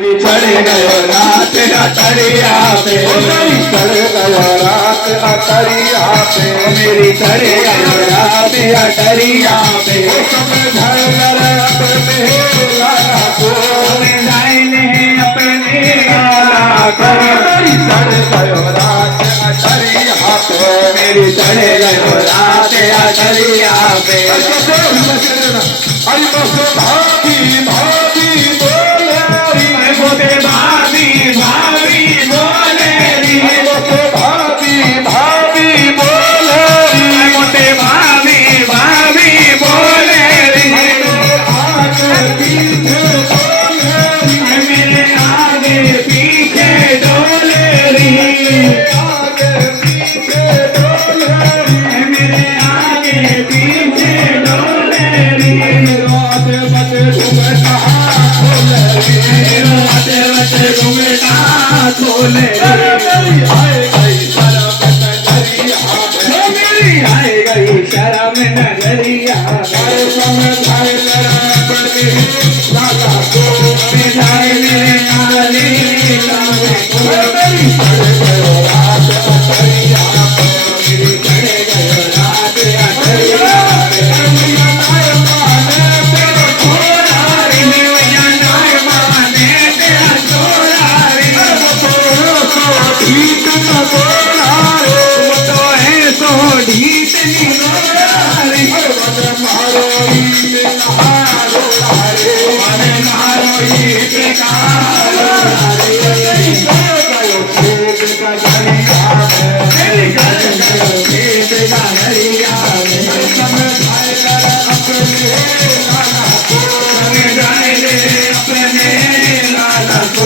चढ़ गयो रात अटरिया पे, चढ़ गयो रात अटरिया पे, मेरी चढ़ गयो रात अटरिया पे। सब झलर अपने लाला को जाइने अपने लाला को, चढ़ गयो रात अटरिया पे, मेरी चढ़ गयो रात अटरिया पे। अरे भाभी भाभी बोले मोटे भाभी भाभी बोले री, मोटे भाभी भाभी बोले री, मोटे भाभी भाभी बोले री, आगे पीछे डोले री, मेरे आगे पीछे डोले री, आगे पीछे डोले री, मेरे आगे पीछे डोले री, रात बजे घूमता खोले री, घूमता खोले मेरी आए गई शर्म नजरिया, मेरी आए गई शर्म नजरिया, समझाए लाला को समझाए मेरे लाले को, मेरी चढ़ गयो रात अटरिया, मेरी चढ़ गयो रात अटरिया, अपने लाला को